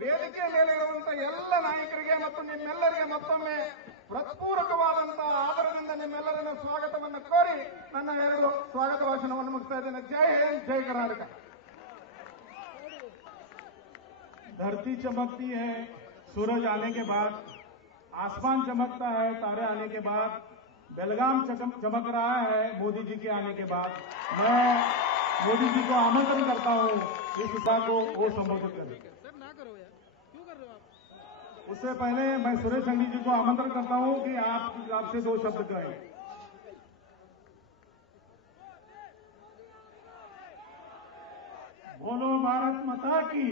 ವೇದಿಕೆ ಮೇಲಿರುವಂತಹ ಎಲ್ಲ ನಾಯಕರಿಗೆ ಮತ್ತು ನಿಮ್ಮೆಲ್ಲರಿಗೆ ಮತ್ತೊಮ್ಮೆ ಹೃತ್ಪೂರ್ವಕವಾದಂತಹ ಆದರದಿಂದ ನಿಮ್ಮೆಲ್ಲರನ್ನ ಸ್ವಾಗತವನ್ನು ಕೋರಿ ನನ್ನ ಎರಡು ಸ್ವಾಗತ ಭಾಷಣವನ್ನು ಮುಗಿಸ್ತಾ ಇದ್ದೇನೆ. ಜೈ ಹಿಂದ್, ಜೈ ಕರ್ನಾಟಕ. धरती चमकती है सूरज आने के बाद, आसमान चमकता है तारे आने के बाद, बेलगाम चमक रहा है मोदी जी के आने के बाद। मैं मोदी जी को आमंत्रण करता हूं इस सभा को वो संबोधित करें। उससे पहले मैं सुरेश अंडी जी को आमंत्रण करता हूं कि आपसे दो शब्द कहें। बोलो भारत माता की,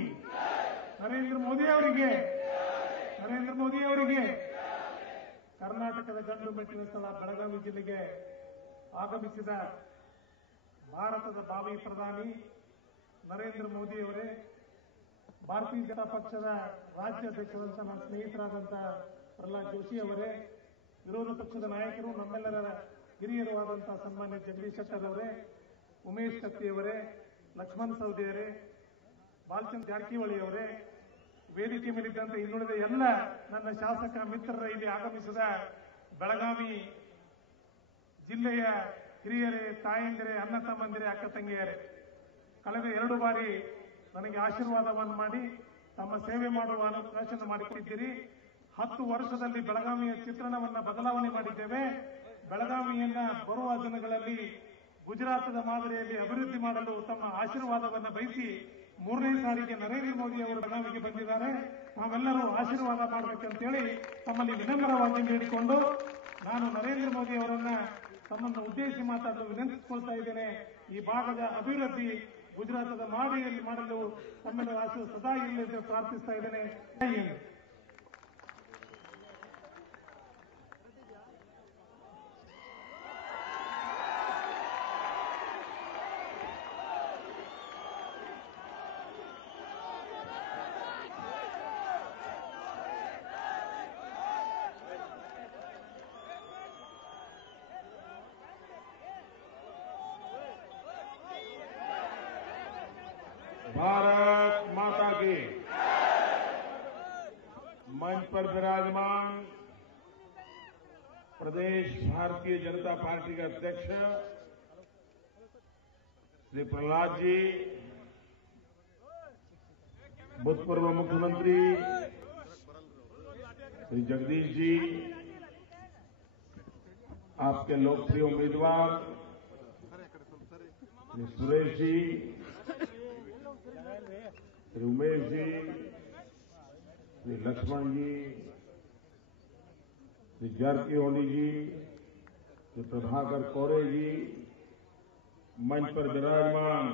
ನರೇಂದ್ರ ಮೋದಿ ಅವರಿಗೆ ಕರ್ನಾಟಕದ ಗಂಡು ಮೆಟ್ಟಿನ ಸ್ಥಳ ಬೆಳಗಾವಿ ಜಿಲ್ಲೆಗೆ ಆಗಮಿಸಿದ ಭಾರತದ ಭಾವಿ ಪ್ರಧಾನಿ ನರೇಂದ್ರ ಮೋದಿ ಅವರೇ, ಭಾರತೀಯ ಜನತಾ ಪಕ್ಷದ ರಾಜ್ಯಾಧ್ಯಕ್ಷರಾದಂತಹ ನನ್ನ ಸ್ನೇಹಿತರಾದಂತಹ ಪ್ರಹ್ಲಾದ್ ಜೋಶಿ ಅವರೇ, ವಿರೋಧ ಪಕ್ಷದ ನಾಯಕರು ನಮ್ಮೆಲ್ಲರ ಹಿರಿಯರು ಆದಂತಹ ಸನ್ಮಾನ್ಯ ಜಗದೀಶ್ ಶೆಟ್ಟರ್ ಅವರೇ, ಉಮೇಶ್ ಕತ್ತಿ ಅವರೇ, ಲಕ್ಷ್ಮಣ್ ಸವದಿ ಅವರೇ, ಬಾಲಚಂದ್ರ ಜಾರಕಿಹೊಳಿ ಅವರೇ, ವೇದಿಕೆ ಮೇಲಿದ್ದಂತೆ ಇನ್ನುಳಿದ ಎಲ್ಲ ನನ್ನ ಶಾಸಕ ಮಿತ್ರರ ಇಲ್ಲಿ ಆಗಮಿಸಿದ ಬೆಳಗಾವಿ ಜಿಲ್ಲೆಯ ಹಿರಿಯರೇ, ತಾಯಂದಿರೇ, ಅಣ್ಣ ತಮ್ಮಂದಿರೇ, ಅಕ್ಕ ತಂಗಿಯರೇ, ಕಳೆದ 2 ಬಾರಿ ನನಗೆ ಆಶೀರ್ವಾದವನ್ನು ಮಾಡಿ ತಮ್ಮ ಸೇವೆ ಮಾಡುವ ಅವಕಾಶ ಮಾಡಿಕೊಟ್ಟಿದ್ದೀರಿ. 10 ವರ್ಷದಲ್ಲಿ ಬೆಳಗಾವಿಯ ಚಿತ್ರಣವನ್ನು ಬದಲಾವಣೆ ಮಾಡಿದ್ದೇವೆ. ಬೆಳಗಾವಿಯನ್ನ ಬರುವ ದಿನಗಳಲ್ಲಿ ಗುಜರಾತದ ಮಾದರಿಯಲ್ಲಿ ಅಭಿವೃದ್ಧಿ ಮಾಡಲು ತಮ್ಮ ಆಶೀರ್ವಾದವನ್ನು ಬಯಸಿ 3ನೇ ಸಾರಿಗೆ ನರೇಂದ್ರ ಮೋದಿ ಅವರು ಬೆಳಗಾವಿಗೆ ಬಂದಿದ್ದಾರೆ. ನಾವೆಲ್ಲರೂ ಆಶೀರ್ವಾದ ಮಾಡಬೇಕಂತೇಳಿ ತಮ್ಮಲ್ಲಿ ವಿನಮ್ರವಾಗಿ ಬೇಡಿಕೊಂಡು ನಾನು ನರೇಂದ್ರ ಮೋದಿ ಅವರನ್ನ ತಮ್ಮನ್ನು ಉದ್ದೇಶಿಸಿ ಮಾತಾಡಲು ವಿನಂತಿಸಿಕೊಳ್ತಾ ಇದ್ದೇನೆ. ಈ ಭಾಗದ ಅಭಿವೃದ್ಧಿ ಗುಜರಾತದ ಮಾದರಿಯಲ್ಲಿ ಮಾಡಲು ತಮ್ಮೆಲ್ಲರ ಆಶೀರ್ವಾದ ಸದಾ ಇರಲಿ ಎಂದು ಪ್ರಾರ್ಥಿಸ್ತಾ ಇದ್ದೇನೆ. ಜೈ ಹಿಂದ್. भारत माता की। मंच पर विराजमान प्रदेश भारतीय जनता पार्टी के अध्यक्ष श्री प्रहलाद जी, भूतपूर्व मुख्यमंत्री श्री जगदीश जी, आपके लोकप्रिय उम्मीदवार श्री सुरेश जी, श्री उमेश जी, श्री लक्ष्मण जी, श्री जारकिहोली जी, श्री प्रभाकर कोरे जी, मंच पर विराजमान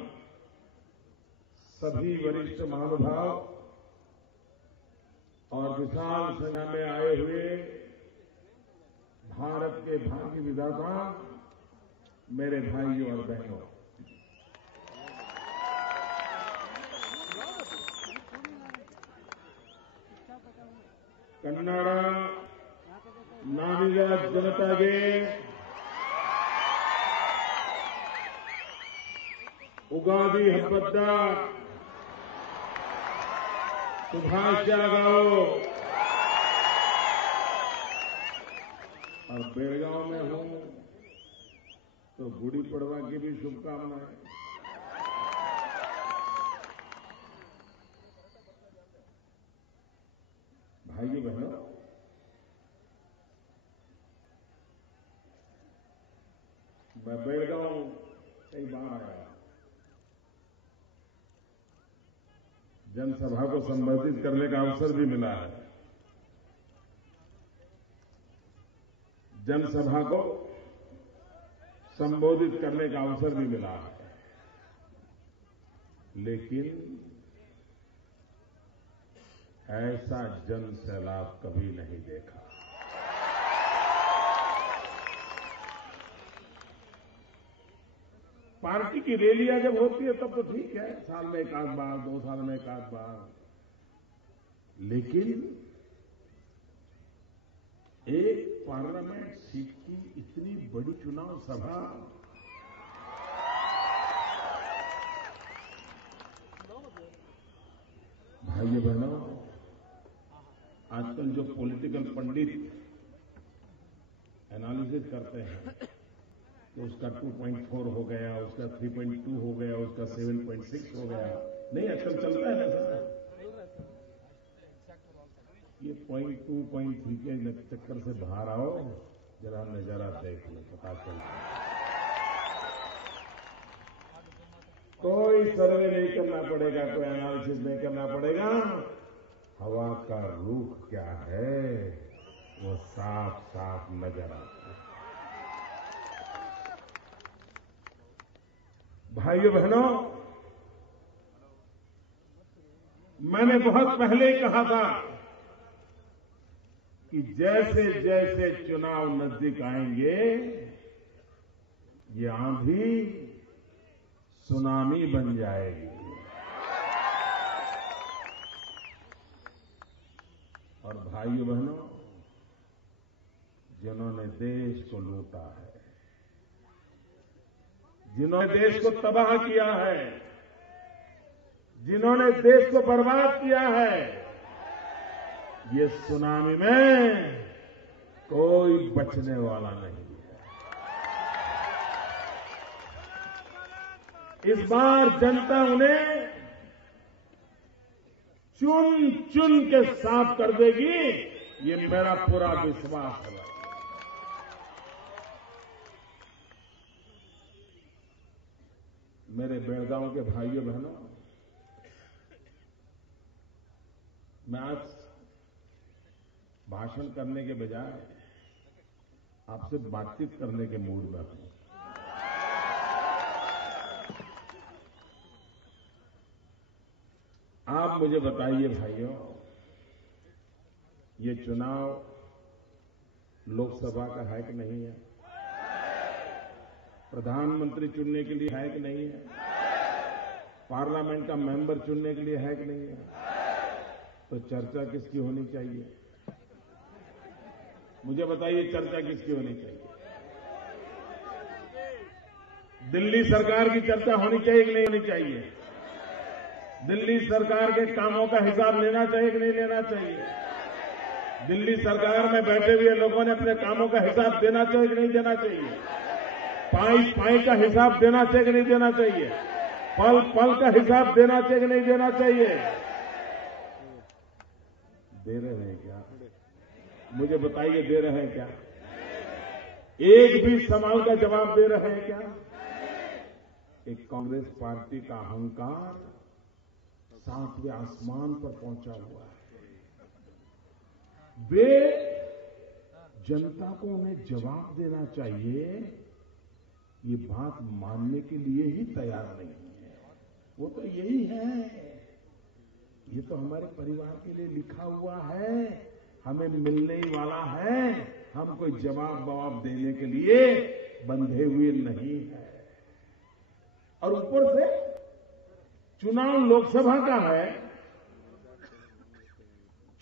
सभी वरिष्ठ महानुभाव और विशाल संख्या में आए हुए भारत के भाग्य विधाता मेरे भाइयों और बहनों, ಕನ್ನಡ ನಾಡಿನ ಜನತೆಗೆ ಉಗಾದಿ ಹಬ್ಬದ शुभाशयगाओ। और बेलगांव में हूं तो गुड़ी पड़वा की भी शुभकामनाएं। भाइयों बहनों, मैं बेलगांव कई बार आया, जनसभा को संबोधित करने का अवसर भी मिला है। जनसभा को संबोधित करने का अवसर भी मिला है, लेकिन ऐसा जन सैलाब कभी नहीं देखा। पार्टी की रैलियां जब होती है तब तो ठीक है, साल में एक आध बार, 2 साल में एक आध बार, लेकिन एक पार्लियामेंट सीट की इतनी बड़ी चुनाव सभा भाइयों बहनों, आजकल जो पॉलिटिकल पंडित एनालिसिस करते हैं तो उसका 2.4 हो गया, उसका 3.2 हो गया, उसका 7.6 हो गया, नहीं आजकल चलता है ऐसा। ये 0.2 0.3 के चक्कर से बाहर आओ, जरा नजारा देख लो, पता चलता है। कोई सर्वे नहीं करना पड़ेगा, कोई एनालिसिस नहीं करना पड़ेगा। हवा का रुख क्या है वो साफ साफ नजर आता है। भाइयों बहनों, मैंने बहुत पहले कहा था कि जैसे जैसे चुनाव नजदीक आएंगे ये आंधी सुनामी बन जाएगी। और भाइयों बहनों, जिन्होंने देश को लूटा है, जिन्होंने देश को तबाह किया है, जिन्होंने देश को बर्बाद किया है, ये सुनामी में कोई बचने वाला नहीं है। इस बार जनता उन्हें चुन चुन के साफ कर देगी, ये मेरा पूरा विश्वास है। मेरे बेलगांव के भाइयों बहनों, मैं आज भाषण करने के बजाय आपसे बातचीत करने के मूड में हूं। आप मुझे बताइए भाइयों, ये चुनाव लोकसभा का है कि नहीं है? प्रधानमंत्री चुनने के लिए है कि नहीं है? पार्लियामेंट का मेंबर चुनने के लिए है कि नहीं है? तो चर्चा किसकी होनी चाहिए? मुझे बताइए, चर्चा किसकी होनी चाहिए? दिल्ली सरकार की चर्चा होनी चाहिए कि नहीं होनी चाहिए? दिल्ली सरकार के कामों का हिसाब लेना चाहिए कि नहीं लेना चाहिए? दिल्ली सरकार में बैठे हुए लोगों ने अपने कामों का हिसाब देना चाहिए कि नहीं देना चाहिए? पाई पाई का हिसाब देना चाहिए कि नहीं देना चाहिए? पल पल का हिसाब देना चाहिए कि नहीं देना चाहिए? दे रहे हैं क्या? मुझे बताइए, दे रहे हैं क्या? एक भी सवाल का जवाब दे रहे हैं क्या? एक कांग्रेस पार्टी का अहंकार 7वें आसमान पर पहुंचा हुआ है। वे जनता को उन्हें जवाब देना चाहिए, ये बात मानने के लिए ही तैयार नहीं है। वो तो यही है, ये तो हमारे परिवार के लिए लिखा हुआ है, हमें मिलने ही वाला है, हम कोई जवाब देने के लिए बंधे हुए नहीं है। और ऊपर से चुनाव लोकसभा का है,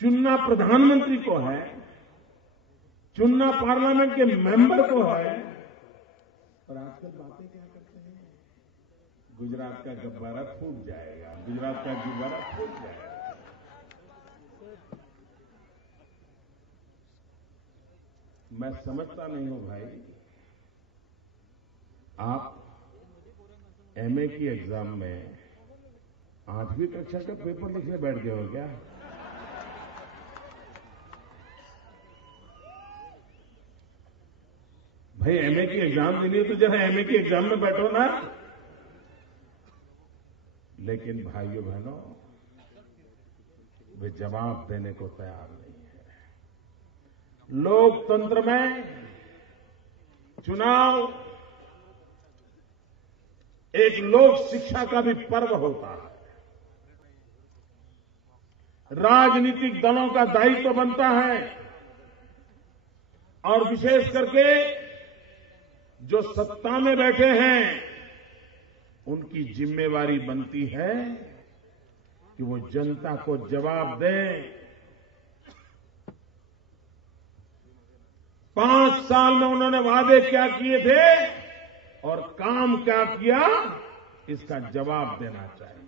चुनना प्रधानमंत्री को है, चुनना पार्लियामेंट के मेंबर को है। और आजकल बातें क्या करते हैं? गुजरात का गुब्बारा फूट जाएगा, गुजरात का गुब्बारा फूट जाएगा। मैं समझता नहीं हूं भाई, आप एमए की एग्जाम में 8वीं कक्षा का पेपर लिखने बैठ गए हो क्या? भाई एमए की एग्जाम देनी है तो जरा एमए की एग्जाम में बैठो ना। लेकिन भाइयों बहनों, वे जवाब देने को तैयार नहीं है। लोकतंत्र में चुनाव एक लोक शिक्षा का भी पर्व होता है। राजनीतिक दलों का दायित्व बनता है, और विशेष करके जो सत्ता में बैठे हैं उनकी जिम्मेवारी बनती है कि वो जनता को जवाब दें। 5 साल में उन्होंने वादे क्या किए थे और काम क्या किया, इसका जवाब देना चाहिए।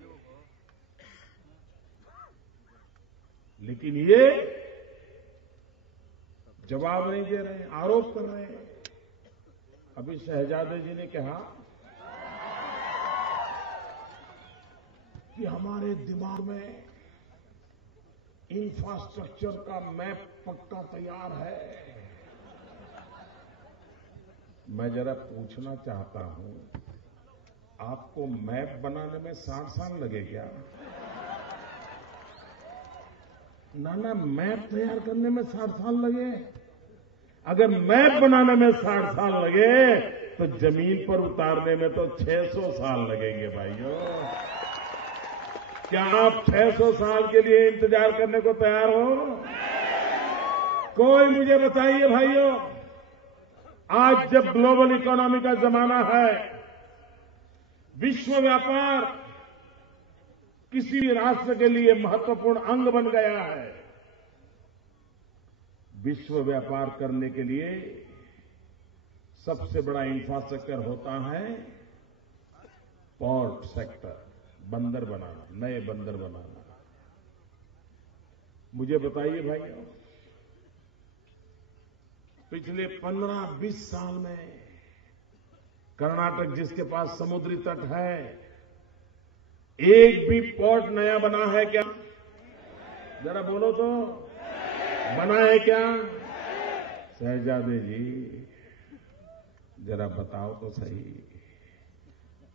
लेकिन ये जवाब नहीं दे रहे हैं, आरोप कर रहे हैं। अभी शहजादे जी ने कहा कि हमारे दिमाग में इंफ्रास्ट्रक्चर का मैप पक्का तैयार है। मैं जरा पूछना चाहता हूं, आपको मैप बनाने में 60 साल लगे क्या? ना, मैप तैयार करने में 60 साल लगे? अगर मैप बनाने में 60 साल लगे तो जमीन पर उतारने में तो 600 साल लगेंगे भाइयों। क्या आप 600 साल के लिए इंतजार करने को तैयार हो? कोई मुझे बताइए भाइयों, आज जब ग्लोबल इकोनॉमी का जमाना है, विश्व व्यापार किसी भी राष्ट्र के लिए महत्वपूर्ण अंग बन गया है। विश्व व्यापार करने के लिए सबसे बड़ा इंफ्रास्ट्रक्चर होता है पोर्ट सेक्टर, बंदर बनाना, नए बंदर बनाना। मुझे बताइए भाइयों, पिछले 15-20 साल में कर्नाटक जिसके पास समुद्री तट है, एक भी पोर्ट नया बना है क्या? जरा बोलो तो, बना है क्या? शहजादे जी जरा बताओ तो सही,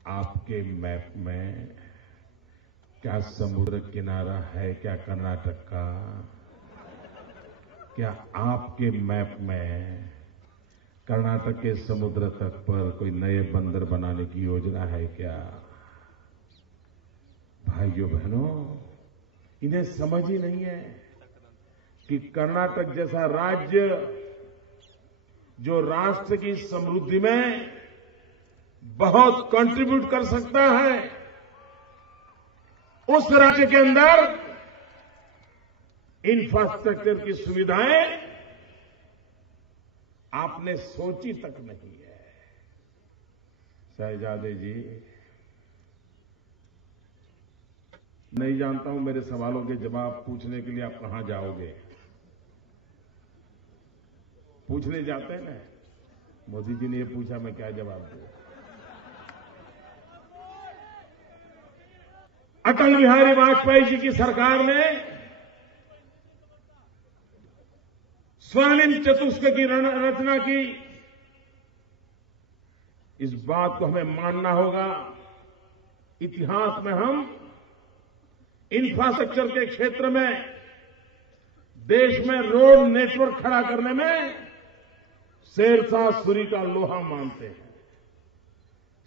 आपके मैप में क्या समुद्र किनारा है क्या कर्नाटक का? क्या आपके मैप में कर्नाटक के समुद्र तट पर कोई नए बंदर बनाने की योजना है क्या? भाइयों बहनों, इन्हें समझ ही नहीं है कि कर्नाटक जैसा राज्य जो राष्ट्र की समृद्धि में बहुत कंट्रीब्यूट कर सकता है, उस राज्य के अंदर इंफ्रास्ट्रक्चर की सुविधाएं आपने सोची तक नहीं है। शहजादे जी, नहीं जानता हूं मेरे सवालों के जवाब पूछने के लिए आप कहां जाओगे? पूछने जाते हैं ना, मोदी जी ने ये पूछा, मैं क्या जवाब दूं? अटल बिहारी वाजपेयी जी की सरकार ने स्वर्णिम चतुष्क की रचना की। इस बात को हमें मानना होगा। इतिहास में हम इंफ्रास्ट्रक्चर के क्षेत्र में देश में रोड नेटवर्क खड़ा करने में शेरशाह सूरी का लोहा मानते हैं।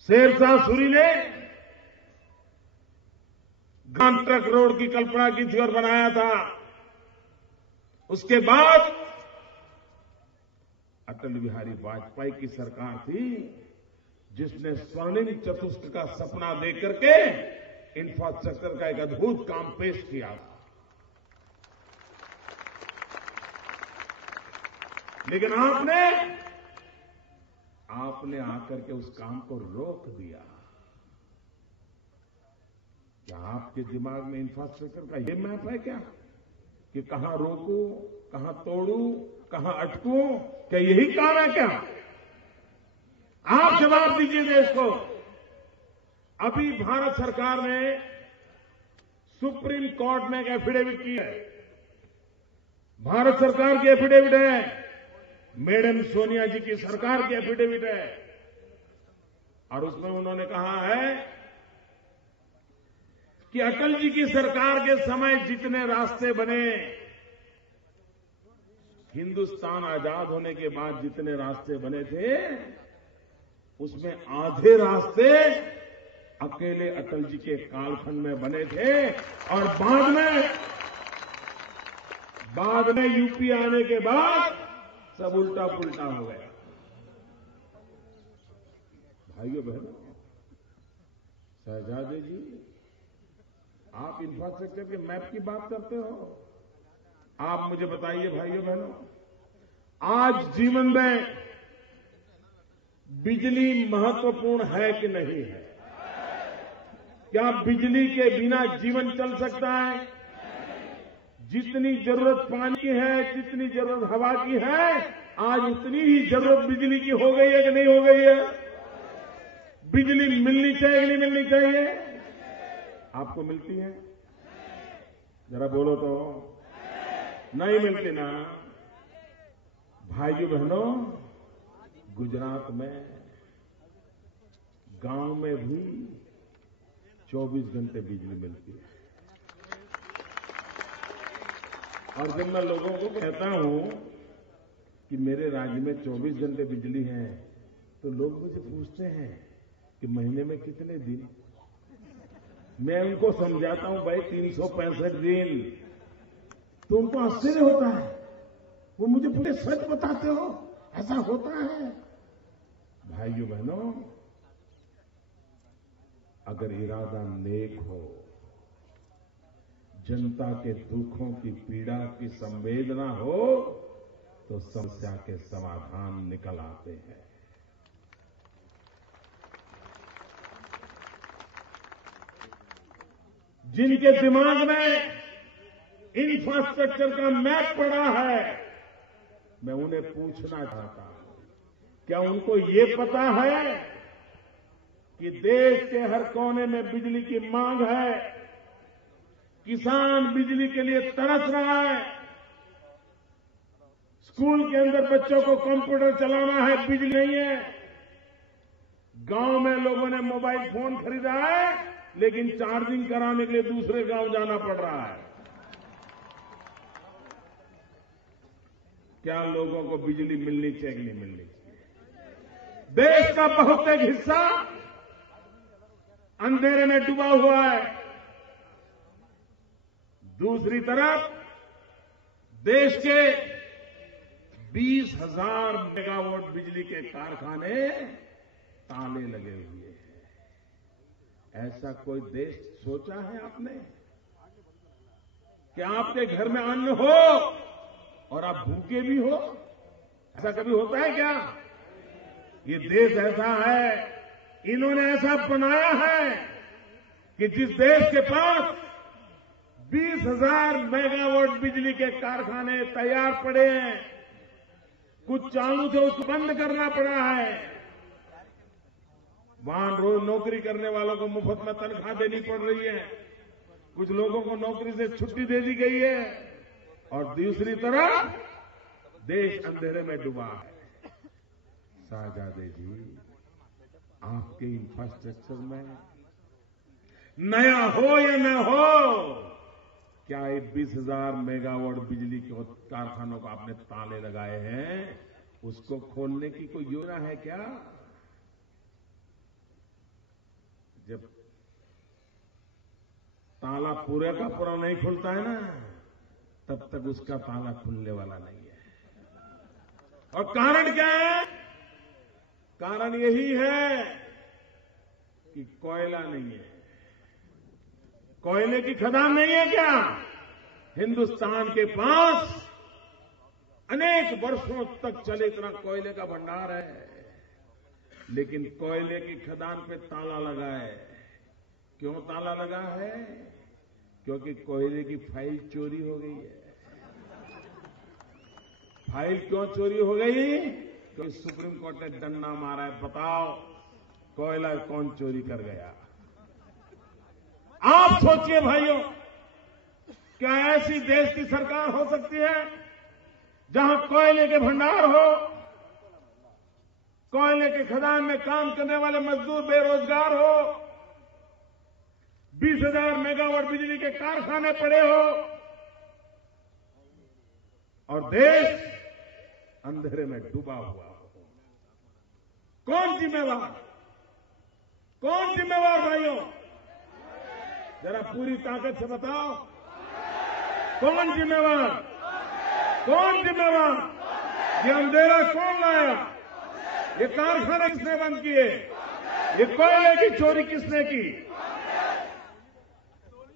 शेरशाह सूरी ने ग्राम ट्रक रोड की कल्पना की थी और बनाया था। उसके बाद अटल बिहारी वाजपेयी की सरकार थी जिसने स्वर्णिम चतुष्क का सपना देकर के इंफ्रास्ट्रक्चर का एक अद्भुत काम पेश किया। लेकिन आपने आकर के उस काम को रोक दिया। क्या आपके दिमाग में इंफ्रास्ट्रक्चर का ये मैप है क्या कि कहां रोकूं, कहां तोड़ूं, कहां अटकूं? क्या यही काम है क्या? आप जवाब दीजिए देश को। अभी भारत सरकार ने सुप्रीम कोर्ट में एक एफिडेविट की है। भारत सरकार की एफिडेविट है, मैडम सोनिया जी की सरकार की एफिडेविट है, और उसमें उन्होंने कहा है कि अटल जी की सरकार के समय जितने रास्ते बने, हिंदुस्तान आजाद होने के बाद जितने रास्ते बने थे, उसमें आधे रास्ते अकेले अटल जी के कालखंड में बने थे, और बाद में यूपी आने के बाद सब उल्टा पुल्टा हो गया। भाइयों बहनों, शहजादे जी, आप इंफ्रास्ट्रक्चर के मैप की बात करते हो। आप मुझे बताइए भाइयों बहनों, आज जीवन में बिजली महत्वपूर्ण है कि नहीं है? क्या बिजली के बिना जीवन चल सकता है? जितनी जरूरत पानी की है, जितनी जरूरत हवा की है, आज उतनी ही जरूरत बिजली की हो गई है कि नहीं हो गई है? बिजली मिलनी चाहिए कि नहीं मिलनी चाहिए? आपको मिलती है? जरा बोलो तो। नहीं मिलती ना? भाइयों बहनों, गुजरात में गांव में भी 24 घंटे बिजली मिलती है। और जब मैं लोगों को कहता हूं कि मेरे राज्य में 24 घंटे बिजली है, तो लोग मुझे पूछते हैं कि महीने में कितने दिन? मैं उनको समझाता हूं भाई 365 दिन। तो उनको आश्चर्य होता है, वो मुझे पूरे सच बताते हो, ऐसा होता है? भाइयों बहनों, अगर इरादा नेक हो, जनता के दुखों की, पीड़ा की संवेदना हो, तो समस्या के समाधान निकल आते हैं। जिनके दिमाग में इंफ्रास्ट्रक्चर का मैप पड़ा है, मैं उन्हें पूछना चाहता हूं, क्या उनको ये पता है कि देश के हर कोने में बिजली की मांग है? किसान बिजली के लिए तरस रहा है। स्कूल के अंदर बच्चों को कंप्यूटर चलाना है, बिजली नहीं है। गांव में लोगों ने मोबाइल फोन खरीदा है, लेकिन चार्जिंग कराने के लिए दूसरे गांव जाना पड़ रहा है। क्या लोगों को बिजली मिलनी चाहिए कि नहीं मिलनी चाहिए? देश का बहुत एक हिस्सा अंधेरे में डूबा हुआ है। दूसरी तरफ देश के 20,000 मेगावाट बिजली के कारखाने ताले लगे हुए हैं। ऐसा कोई देश सोचा है आपने? क्या आपके घर में अन्न हो और आप भूखे भी हो? ऐसा कभी होता है क्या? ये देश ऐसा है, इन्होंने ऐसा बनाया है कि जिस देश के पास 20,000 मेगावाट बिजली के कारखाने तैयार पड़े हैं, कुछ चालू थे उसको बंद करना पड़ा है। वहां रोज नौकरी करने वालों को मुफ्त में तनख्वाह देनी पड़ रही है, कुछ लोगों को नौकरी से छुट्टी दे दी गई है, और दूसरी तरफ देश अंधेरे में डूबा है। शाहजादे जी, आपके इंफ्रास्ट्रक्चर में नया हो या न हो, क्या ये 20,000 मेगावाट बिजली के कारखानों को आपने ताले लगाए हैं, उसको खोलने की कोई योजना है क्या? जब ताला पूरे का पूरा नहीं खुलता है ना, तब तक उसका ताला खुलने वाला नहीं है। और कारण क्या है? कारण यही है कि कोयला नहीं है। कोयले की खदान नहीं है क्या? हिंदुस्तान के पास अनेक वर्षों तक चले इतना कोयले का भंडार है, लेकिन कोयले की खदान पे ताला लगा है। क्यों ताला लगा है? क्योंकि कोयले की फाइल चोरी हो गई है। फाइल क्यों चोरी हो गई? क्योंकि सुप्रीम कोर्ट ने डंडा मारा है। बताओ कोयला कौन चोरी कर गया? आप सोचिए भाइयों, क्या ऐसी देश की सरकार हो सकती है जहां कोयले के भंडार हो, कोयले के खदान में काम करने वाले मजदूर बेरोजगार हो, 20,000 मेगावाट बिजली के कारखाने पड़े हो, और देश अंधेरे में डूबा हुआ हो? कौन जिम्मेवार? कौन जिम्मेवार भाइयों? जरा पूरी ताकत से बताओ, कौन जिम्मेवार? कौन जिम्मेवार? ये अंधेरा कौन लाया? ये कारखाने किसने बंद किए? ये कोयले की चोरी किसने की?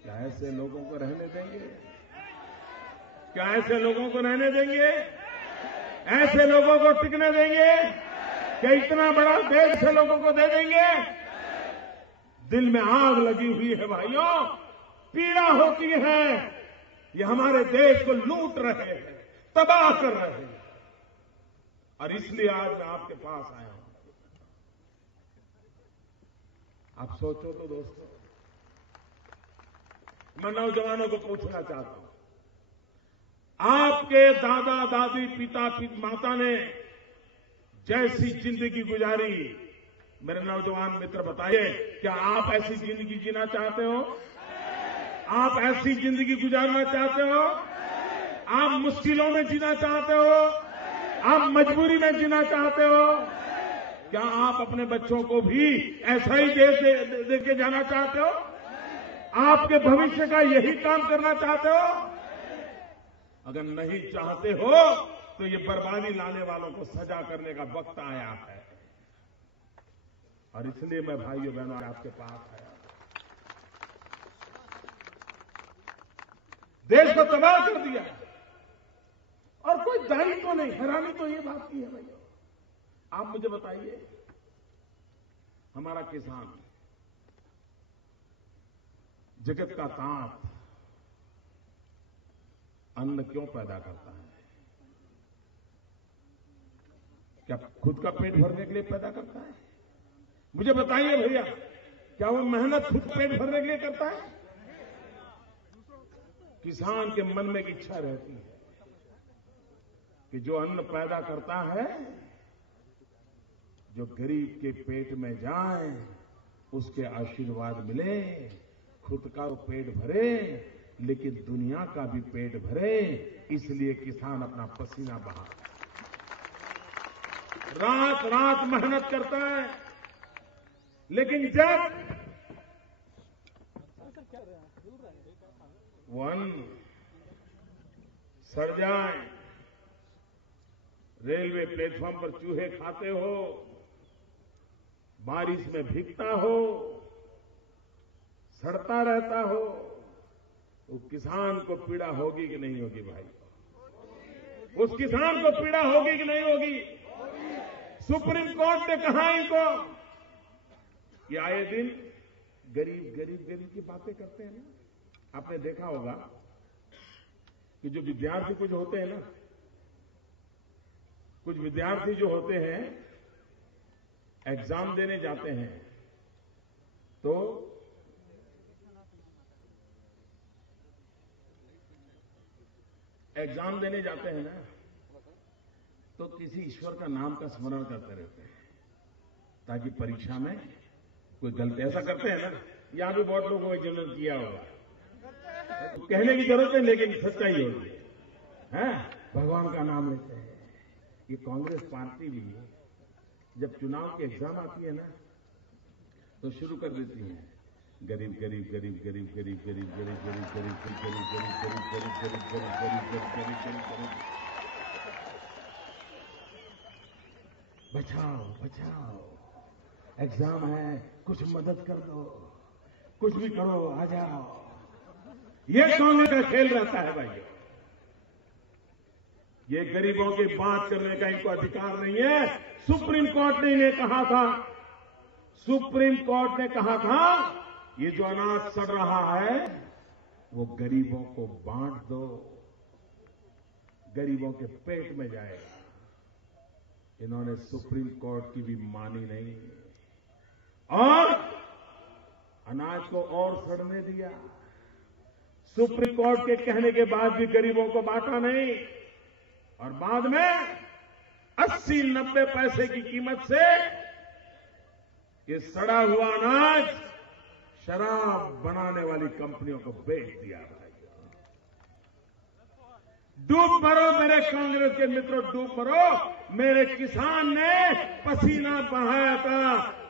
क्या ऐसे लोगों को रहने देंगे? क्या ऐसे लोगों को रहने देंगे? ऐसे लोगों को टिकने देंगे? क्या इतना बड़ा देश ऐसे लोगों को दे देंगे? दिल में आग लगी हुई है भाइयों, पीड़ा होती है ये हमारे देश को लूट रहे हैं, तबाह कर रहे हैं। और इसलिए आज मैं आपके पास आया हूं। आप सोचो तो दोस्तों, मैं नौजवानों को पूछना चाहता हूं, आपके दादा दादी पिता माता ने जैसी जिंदगी गुजारी, मेरे नौजवान मित्र बताइए, क्या आप ऐसी जिंदगी जीना चाहते हो? आप ऐसी जिंदगी गुजारना चाहते हो? आप मुश्किलों में जीना चाहते हो? आप मजबूरी में जीना चाहते हो? क्या आप अपने बच्चों को भी ऐसा ही दे के जाना चाहते हो? आपके भविष्य का यही काम करना चाहते हो? अगर नहीं चाहते हो तो ये बर्बादी लाने वालों को सजा करने का वक्त आया है। और इसलिए मैं भाइयों बहनों आपके पास आया। देश को तबाह कर दिया और कोई दायित्व तो नहीं। हैरानी तो ये बात की है भैया। आप मुझे बताइए, हमारा किसान जगत का ताप अन्न क्यों पैदा करता है? क्या खुद का पेट भरने के लिए पैदा करता है? मुझे बताइए भैया, क्या वो मेहनत खुद पेट भरने के लिए करता है? किसान के मन में एक इच्छा रहती है कि जो अन्न पैदा करता है, जो गरीब के पेट में जाए, उसके आशीर्वाद मिले, खुद का पेट भरे लेकिन दुनिया का भी पेट भरे। इसलिए किसान अपना पसीना बहा, रात रात मेहनत करता है, लेकिन जब वो अन्न सड़ जाए, रेलवे प्लेटफॉर्म पर चूहे खाते हो, बारिश में भीगता हो, सड़ता रहता हो, तो किसान को पीड़ा होगी कि नहीं होगी भाई? उस किसान को पीड़ा होगी कि नहीं होगी? सुप्रीम कोर्ट ने कहा इनको, ये आए दिन गरीब गरीब गरीब की बातें करते हैं ना। आपने देखा होगा कि जो विद्यार्थी कुछ होते हैं ना, कुछ विद्यार्थी जो होते हैं एग्जाम देने जाते हैं, तो एग्जाम देने जाते हैं ना, तो किसी ईश्वर का नाम का स्मरण करते रहते हैं ताकि परीक्षा में कोई गलती, ऐसा करते हैं ना। यहां भी बहुत लोगों ने जिन्होंने किया होगा, तो कहने की जरूरत है लेकिन सच्चाई होगी है। भगवान का नाम लेते हैं। ये कांग्रेस पार्टी भी जब चुनाव की एग्जाम आती है ना, तो शुरू कर देती है, गरीब गरीब गरीब गरीब गरीब गरीब गरीब गरीब गरीब गरीब गरीब गरीब गरीब गरीब गरीब गरीब गरीब गरीब गरीब बचाओ बचाओ, एग्जाम है, कुछ मदद कर दो, कुछ भी करो, आ जाओ। ये कांग्रेस का खेल रहता है भाई। ये गरीबों की बात करने का इनको अधिकार नहीं है। सुप्रीम कोर्ट ने इन्हें कहा था, सुप्रीम कोर्ट ने कहा था ये जो अनाज सड़ रहा है वो गरीबों को बांट दो, गरीबों के पेट में जाएगा। इन्होंने सुप्रीम कोर्ट की भी मानी नहीं और अनाज को और सड़ने दिया। सुप्रीम कोर्ट के कहने के बाद भी गरीबों को बांटा नहीं और बाद में 80-90 पैसे की कीमत से ये सड़ा हुआ अनाज शराब बनाने वाली कंपनियों को बेच दिया। डूब मरो मेरे कांग्रेस के मित्रों, डूब मरो। मेरे किसान ने पसीना बहाया था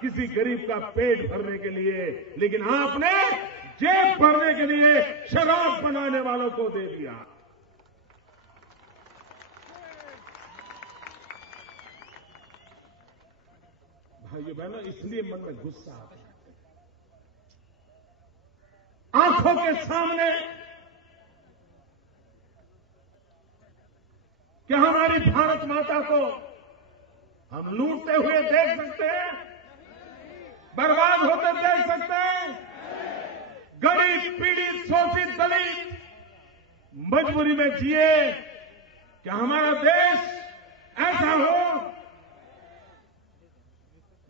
किसी गरीब का पेट भरने के लिए, लेकिन आपने जेब भरने के लिए शराब बनाने वालों को दे दिया। भाइयों बहनों, इसलिए मन में गुस्सा आता है। आंखों के सामने क्या हमारी भारत माता को हम लूटते हुए देख सकते हैं? बर्बाद होते देख सकते हैं? गरीब पीड़ित शोषित दलित मजबूरी में जिए कि हमारा देश ऐसा हो।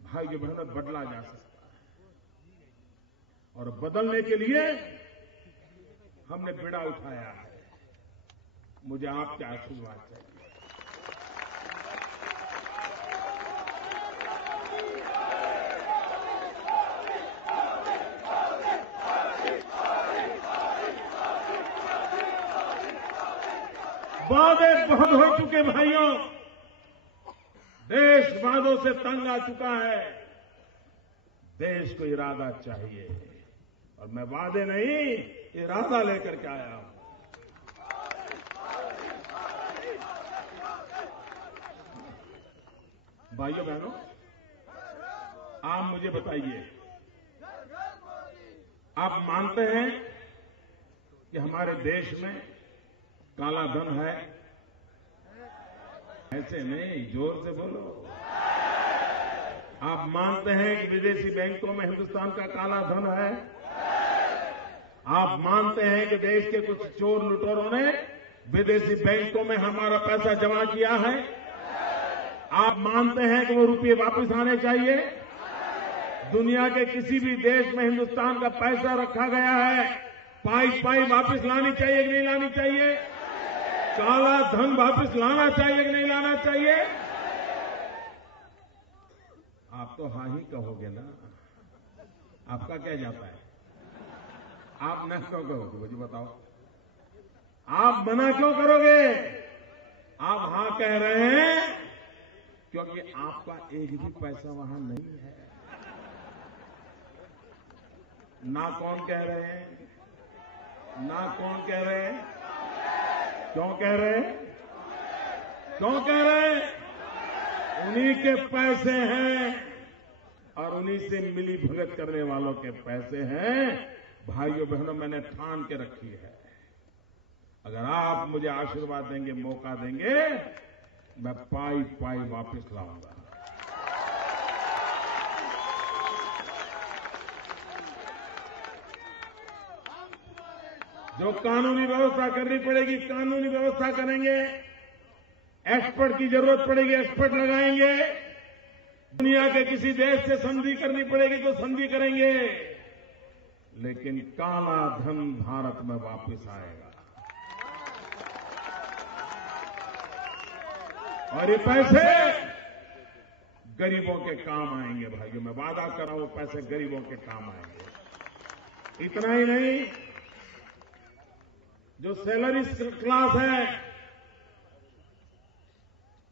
भाइयों बहनों, बदला जा सकता है और बदलने के लिए हमने बीड़ा उठाया है। मुझे आपके आशीर्वाद चाहिए। वादे बहुत हो चुके भाइयों, देश वादों से तंग आ चुका है। देश को इरादा चाहिए और मैं वादे नहीं, इरादा लेकर के आया हूं। भाइयों बहनों, आप मुझे बताइए, आप मानते हैं कि हमारे देश में काला धन है? ऐसे नहीं, जोर से बोलो। आप मानते हैं कि विदेशी बैंकों में हिंदुस्तान का काला धन है? आप मानते हैं कि देश के कुछ चोर लुटेरों ने विदेशी बैंकों में हमारा पैसा जमा किया है? आप मानते हैं कि वो रुपये वापस आने चाहिए? दुनिया के किसी भी देश में हिंदुस्तान का पैसा रखा गया है, पाई पाई वापस लानी चाहिए कि नहीं लानी चाहिए? काला धन वापस लाना चाहिए कि नहीं लाना चाहिए? आप तो हाँ ही कहोगे ना। आपका क्या जाता है? आप न क्यों कहोगे मुझे बताओ? आप मना क्यों करोगे? आप हाँ कह रहे हैं क्योंकि आपका एक भी पैसा वहां नहीं है। ना कौन कह रहे हैं? ना कौन कह रहे हैं? क्यों कह रहे हैं? क्यों कह रहे हैं? उन्हीं के पैसे हैं और उन्हीं से मिली भगत करने वालों के पैसे हैं। भाइयों बहनों, मैंने ठान के रखी है, अगर आप मुझे आशीर्वाद देंगे, मौका देंगे, मैं पाई पाई वापस लाऊंगा। जो कानूनी व्यवस्था करनी पड़ेगी, कानूनी व्यवस्था करेंगे। एक्सपर्ट की जरूरत पड़ेगी, एक्सपर्ट लगाएंगे। दुनिया के किसी देश से संधि करनी पड़ेगी तो संधि करेंगे, लेकिन काला धन भारत में वापस आएगा और ये पैसे गरीबों के काम आएंगे। भाइयों, मैं वादा कर रहा हूं, पैसे गरीबों के काम आएंगे। इतना ही नहीं, जो सैलरी क्लास है,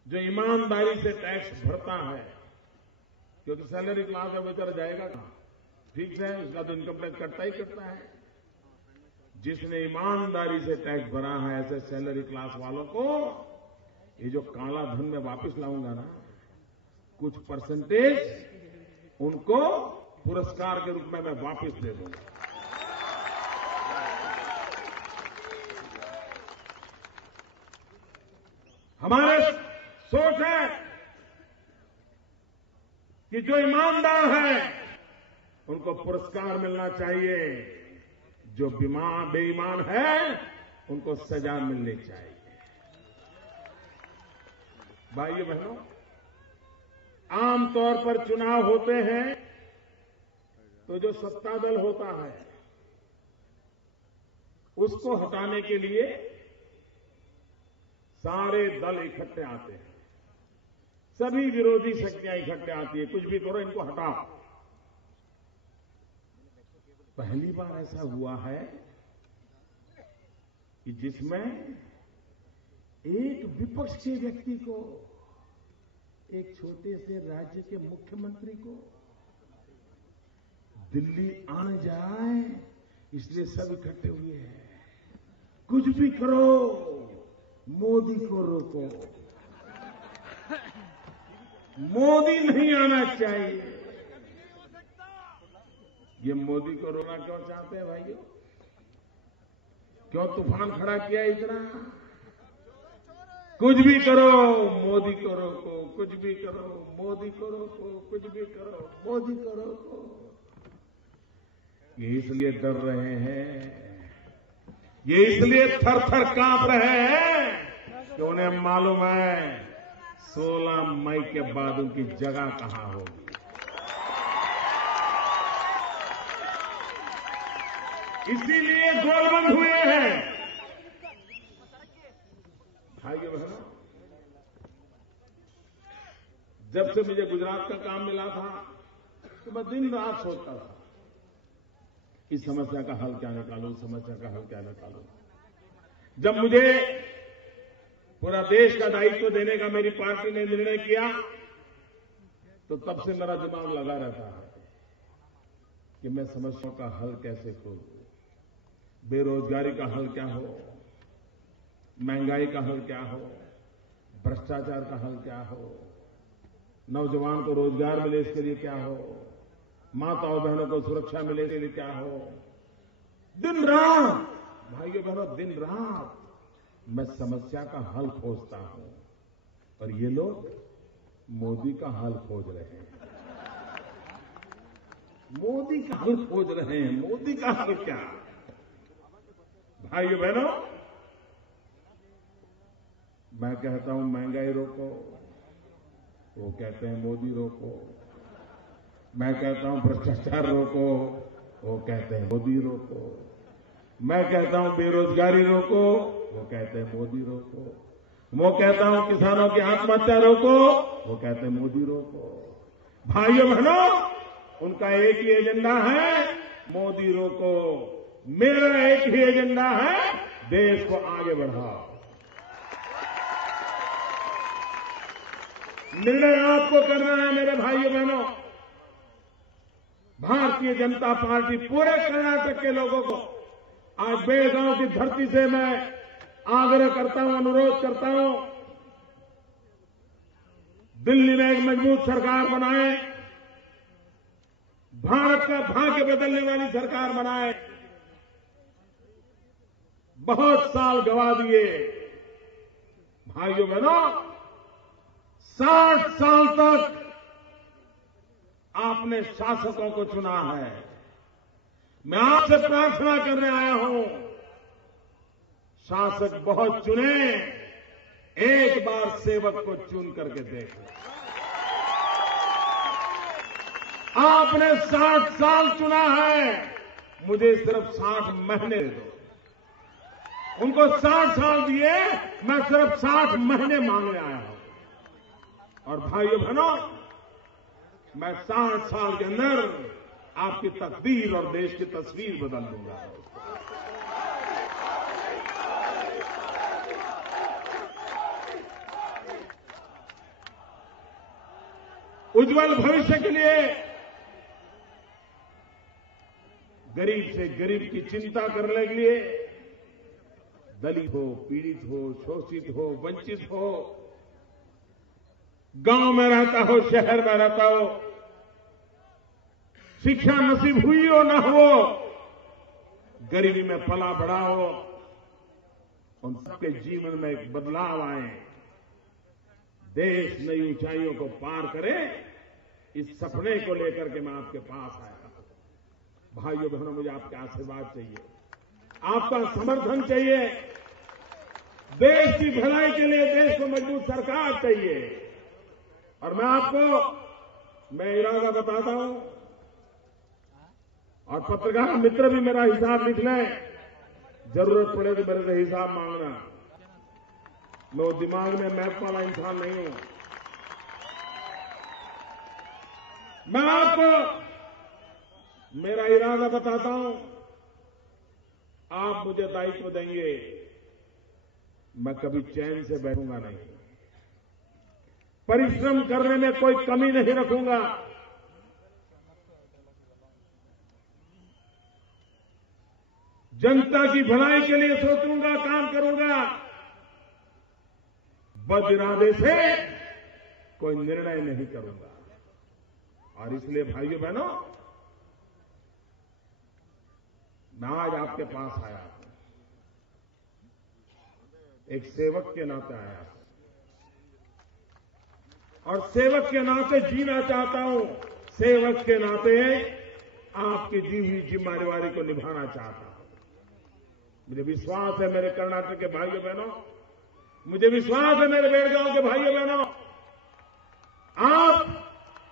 जो ईमानदारी से टैक्स भरता है, क्योंकि सैलरी क्लास है बेचारा जाएगा कहां? ठीक है, उसका तो इनकम टैक्स कटता ही कटता है। जिसने ईमानदारी से टैक्स भरा है, ऐसे सैलरी क्लास वालों को ये जो काला धन में वापस लाऊंगा ना, कुछ परसेंटेज उनको पुरस्कार के रूप में मैं वापस दे दूंगा। हमारे सोच है कि जो ईमानदार है उनको पुरस्कार मिलना चाहिए, जो बेईमान है उनको सजा मिलनी चाहिए। भाइयों बहनों, आमतौर पर चुनाव होते हैं तो जो सत्ता दल होता है उसको हटाने के लिए सारे दल इकट्ठे आते हैं, सभी विरोधी शक्तियां इकट्ठे आती है, कुछ भी करो इनको हटाओ। पहली बार ऐसा हुआ है कि जिसमें एक विपक्ष के व्यक्ति को, एक छोटे से राज्य के मुख्यमंत्री को दिल्ली आने जाए, इसलिए सब इकट्ठे हुए हैं। कुछ भी करो, मोदी को रोको, मोदी नहीं आना चाहिए। ये मोदी को रोकना क्यों चाहते हैं भाइयों? क्यों तूफान खड़ा किया इतना? कुछ भी करो, मोदी को रोको, कुछ भी करो, मोदी को रोको, कुछ भी करो, मोदी को रोको। ये इसलिए डर रहे हैं ये इसलिए थर थर कांप रहे हैं कि उन्हें मालूम है 16 मई के बाद उनकी जगह कहां होगी। इसीलिए गोलबंद हुए हैं। भाइयों बहनों, जब से मुझे गुजरात का काम मिला था तो मैं दिन रात सोचता था इस समस्या का हल क्या निकालूं, समस्या का हल क्या निकालूं। जब मुझे पूरा देश का दायित्व देने का मेरी पार्टी ने निर्णय किया तो तब से मेरा दिमाग लगा रहता है कि मैं समस्याओं का हल कैसे खोजूं, बेरोजगारी का हल क्या हो, महंगाई का हल क्या हो, भ्रष्टाचार का हल क्या हो, नौजवान को रोजगार मिले इसके लिए क्या हो, माताओं बहनों को सुरक्षा मिले इसके लिए क्या हो। दिन रात भाइयों बहनों, दिन रात मैं समस्या का हल खोजता हूं और ये लोग मोदी का हल खोज रहे हैं। मोदी का हल खोज रहे हैं। मोदी का हल क्या? भाइयों बहनों, मैं कहता हूं महंगाई रोको, वो कहते हैं मोदी रोको। मैं कहता हूं भ्रष्टाचार रोको, वो कहते हैं मोदी रोको। मैं कहता हूं बेरोजगारी रोको, वो कहते हैं मोदी रोको। वो कहता हूं किसानों की आत्महत्या रोको, वो कहते हैं मोदी रोको। भाइयों बहनों, उनका एक ही एजेंडा है, मोदी रोको। मेरा एक ही एजेंडा है, देश को आगे बढ़ाओ। निर्णय आपको करना है मेरे भाइयों बहनों। भारतीय जनता पार्टी पूरे कर्नाटक के लोगों को आज बेलगांव की धरती से मैं आग्रह करता हूं, अनुरोध करता हूं, दिल्ली में एक मजबूत सरकार बनाए, भारत का भाग्य बदलने वाली सरकार बनाए। बहुत साल गवा दिए भाइयों बहनों, 60 साल तक आपने शासकों को चुना है। मैं आपसे प्रार्थना करने आया हूं, शासक बहुत चुने, एक बार सेवक को चुन करके देखो। आपने 60 साल चुना है, मुझे सिर्फ 60 महीने दे दो। उनको 60 साल दिए, मैं सिर्फ 60 महीने मांगने आया हूं। और भाइयों बहनों, मैं 60 साल के अंदर आपकी तकदीर और देश की तस्वीर बदल दूंगा। उज्जवल भविष्य के लिए गरीब से गरीब की चिंता करने के लिए, दलित हो, पीड़ित हो, शोषित हो, वंचित हो, गांव में रहता हो, शहर में रहता हो, शिक्षा नसीब हुई हो ना हो, गरीबी में पला बढ़ा हो, उन सबके जीवन में एक बदलाव आए, देश नई ऊंचाइयों को पार करे, इस सपने को लेकर के मैं आपके पास आया। भाइयों बहनों, मुझे आपका आशीर्वाद चाहिए, आपका समर्थन चाहिए। देश की भलाई के लिए देश को मजबूत सरकार चाहिए। और मैं इरादा बताता हूं, और पत्रकार मित्र भी मेरा हिसाब लिख लें, जरूरत पड़े तो मेरे से हिसाब मांगना। मैं वो दिमाग में मैप वाला इंसान नहीं हूं। मैं आपको मेरा इरादा बताता हूं, आप मुझे दायित्व देंगे, मैं कभी चैन से बैठूंगा नहीं, परिश्रम करने में कोई कमी नहीं रखूंगा। जनता की भलाई के लिए सोचूंगा, काम करूंगा। बद इरादे से कोई निर्णय नहीं करूंगा। और इसलिए भाइयों बहनों, मैं आज आपके पास आया हूं, एक सेवक के नाते आया हूं, और सेवक के नाते जीना चाहता हूं। सेवक के नाते आपकी दी हुई जिम्मेदारी को निभाना चाहता हूं। मुझे विश्वास है मेरे कर्नाटक के भाइयों बहनों, मुझे विश्वास है मेरे बेलगांव के भाइयों बहनों, आप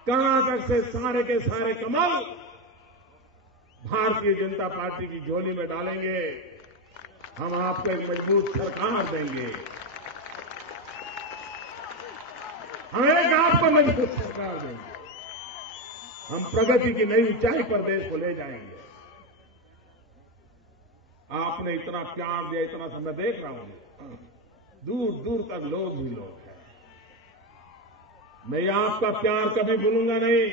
कर्नाटक से सारे के सारे कमल भारतीय जनता पार्टी की झोली में डालेंगे। हम आपको एक मजबूत सरकार देंगे, हम एक आपको मजबूत सरकार देंगे, हम प्रगति की नई ऊंचाई पर देश को ले जाएंगे। आपने इतना प्यार दिया, इतना समय देख रहा हूं, दूर दूर तक लोग ही लोग हैं। मैं आपका प्यार कभी भूलूंगा नहीं।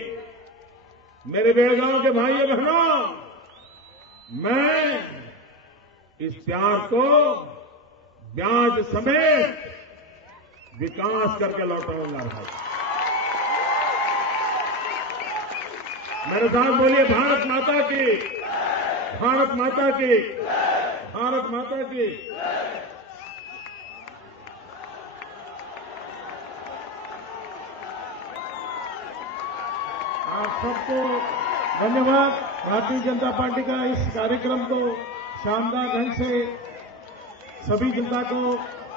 मेरे बेलगांव के भाइयों बहनों, मैं इस प्यार को ब्याज समेत विकास करके लौटाऊंगा भाई। मेरे साथ बोलिए, भारत माता की, भारत माता की, भारत माता की। आप सबको धन्यवाद। भारतीय जनता पार्टी का इस कार्यक्रम को शानदार ढंग से सभी जनता को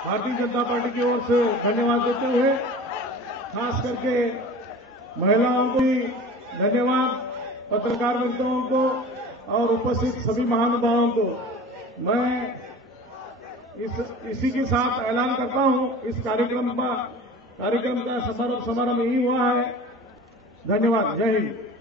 भारतीय जनता पार्टी की ओर से धन्यवाद देते हुए, खास करके महिलाओं को भी धन्यवाद, पत्रकार मित्रों को और उपस्थित सभी महानुभावों को। मैं इसी के साथ ऐलान करता हूं, इस कार्यक्रम का समारोह यही हुआ है। धन्यवाद। जय हिंद।